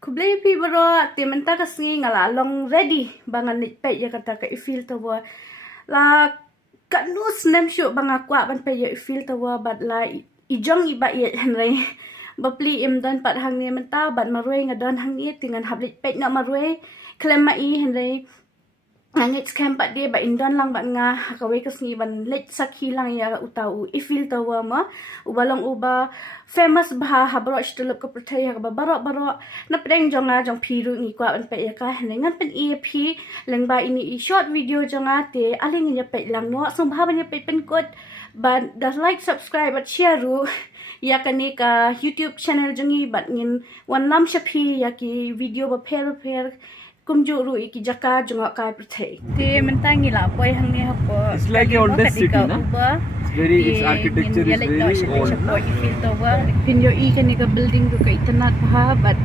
Kublay pi baro ti menta kasngi ngala long ready bangan lit pe ya kata ka ifil to wa la kanus nem shu banga kwa ban pe ya ifil to wa bat la ijong iba ye henry bapli im dan pat hang ni menta bat marwe ngadon hang ni tingan hablit pe na marwe klem ma i henry angit scam pat dia ba indon lang bat nga kawe kasngi ban let sakhi lang ya utau ifil to wa ma ubalong uba famous bah habro shtuluk ko percaya ka baro na pedeng jonga jong piru ni kwa ban pe ya ka ngan pen ep lengba ini short video jonga te aling ya pe lang no sum ba ya pe pen kod ban das like subscribe at share ru ya kani ka youtube channel jongi bat ngin wan lam shapi ya ki video ba per kumju ru iki jaka jonga ka percaya te mentangi la boy hang ni hapo It's like the oldest city, na? Its architecture is very old. Pinyo i kani ka building ko kay tanat pa but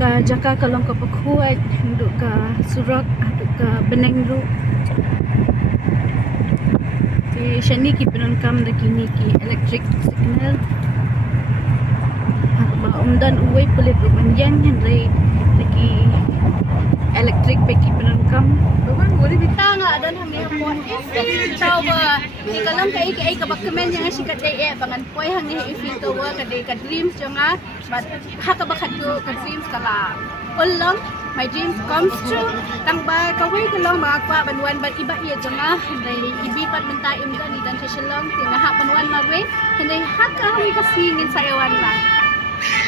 ka jaka kalong ka pakhuat hindu ka surak atu ka benengru ti shani ki pinon kam da kini ki electric signal ba umdan uway pulit rumanyan henry lagi electric beki pinon kam nga dan hami po ifil tawa ni kalam kai ka bakmen yang sikat dai bangan poi hangi ifil tawa kadai ka dreams jonga but haka bakat ko ka dreams kala ulang my dreams comes true tang ba kawai ko lang makwa banwan ban iba iya jonga dai ibi pat menta im dan idan silang tinga ha banwan marwe dai haka hami ka singin sa ewan lang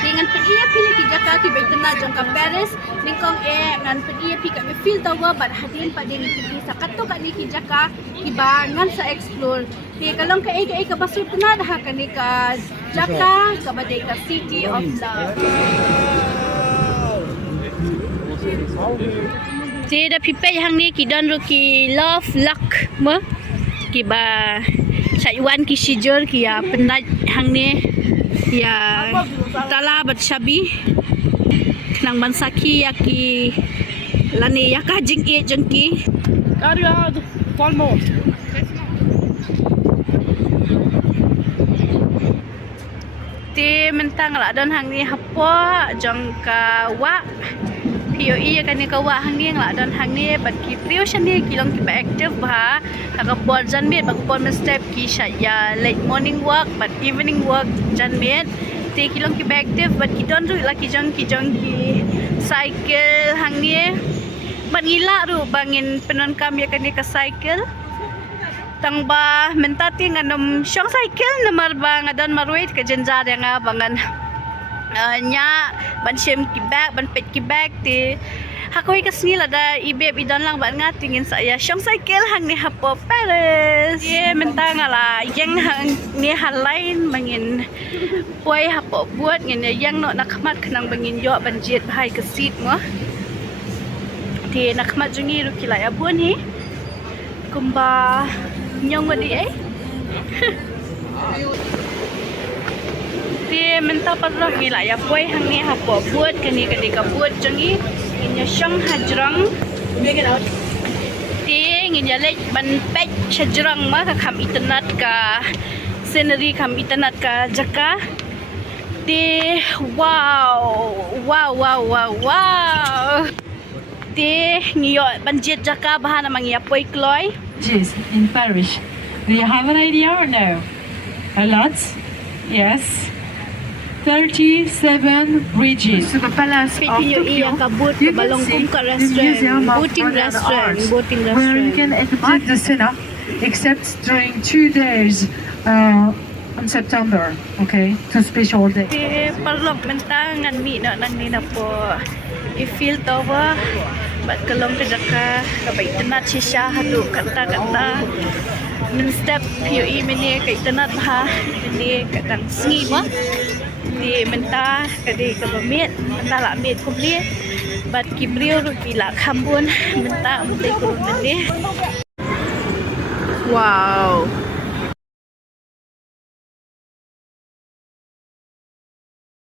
dengan pedia pilih ki Jakarta ti betena jong ka Paris ningkong ngan pedia pi ka feel tawa bat hadin pa din ki sa kato ka ni ki Jakarta ki bangan sa explore ti kalong ka ka basur na ha kani ka Jakarta ka badai ka city of love ti da pipe hang ni ki don ru ki love luck mo ki ba Saiwan ki sijur ki ya penat hang ni ya tala bat shabi nang bansaki ya ki lani ya ka jing e jengki Carry Palmo. ti mentang la don hang ni hapo jong ka wa POE kan ni ka wa hang ni la don hang ni bat ki priu shani kilong ki ba active ba ka bon jan met ba bon step ki sha ya late morning walk but evening walk jan met ti kilong ki ba active but ki don ru la ki jong ki cycle hang ni bat ngila ru bangin penon kam ya kan ni ka cycle tang ba mentati nganom syong cycle namar ba ngadan marwait ka jenjar yang bangan nya ban shem ki bag ban pet ki bag ti hakoi kasni lada ibe idan lang ban nga tingin saya syong cycle hang ni hapo Paris ye mentang ala yang hang ni halain bangin poi hapo buat ngin yang no nakmat kanang bangin yo banjit bahai kesit mo ti nakmat jungi ru kilai abun hi kumba nyong wadi ti menta patlo gila ya poi hang ni hapo buat kani kadi ka buat jangi inya syong hajrang ti nginya lek ban pek hajrang ma ka kham internet ka scenery kham internet ka jaka ti wow ti ngiyo banjit jaka bahana mangiya poi kloi in Paris. Do you have an idea or no? A lot? Yes. 37 bridges. So the palace of Tokyo, you can see the Museum of Modern Art, where you can exit the cinema, except during 2 days on September, okay, 2 special days. Parlok mentangan mi na nang nina po i-feel tawa bat kalong kajaka kabay tanat shisha hadu kata min step POE mini kay tanat ha ini kadang sngi mo di menta kadi kabamit menta la mit kumli bat kibriyo ru kila khambun menta mutai kurun meni wow